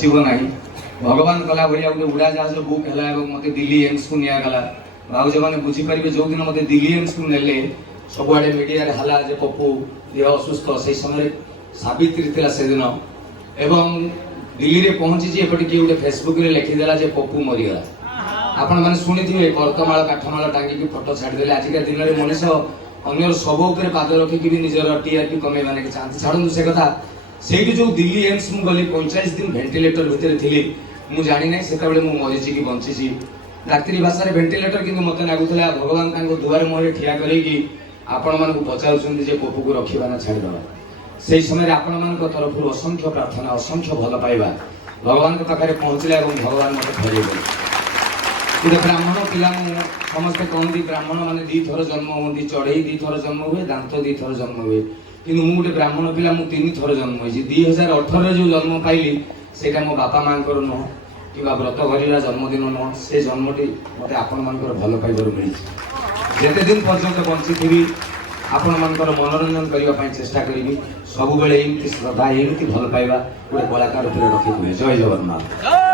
शिव नहीं भगवान कला भाई गोटे उड़ा जहाज बुक है मत दिल्ली एम्स को निगला भाज मैंने बुझीपारे जो दिन मत दिल्ली एम्स को नेले सबुआड़े मीडिया हाला जे पप्पू देह असुस्थ से समय सावित्री थी से दिन एवं दिल्ली रे पहुंची एपटे किए गोटे फेसबुक रे लिखिदेला जे पप्पू मरीगला आपण मैंने शुणी थे कर्तमाल काठमाल टांगिकी फोटो छाड़देले आजिका दिन में मनीष अन्य सब उपर पाद रखिकी भी निजर टीआरपी कमेवा चाहते छाड़ू से कथा से जो दिल्ली एम्स मु गली 45 दिन वेंटिलेटर भितर थी मु जानी ना से मरीची कि बंची डाक्तरी भाषा वेंटिलेटर कि मत लगुला भगवान दुआर मुहर ठिया करके आपण मान पचार पपू को रखा ना छाड़देवा से समय आपण मान तरफ असंख्य प्रार्थना असंख्य भल पाइबा भगवान के पाखे पहुँचला और भगवान मत फरे गोटे ब्राह्मण पिला समस्ते कहते ब्राह्मण मैंने दी थर जन्म होती चढ़ई दी थर जन्म हुए दांत दी थर जन्म हुए कि गोटे ब्राह्मण पिला मुझे 3 थर जन्म हुई 2018 जो जन्म पाइली से मो बापा माँ नुह कि व्रत घरीरा जन्मदिन नुह से जन्मटी मत आपण मान भल पाइबार मिली जिते दिन पर्यंत बंची थी आपण मान मनोरंजन करने चेष्टा करी सब एमती श्रद्धा एमती भल पाइबा गोटे कलाकार रखी जय जगन्नाथ।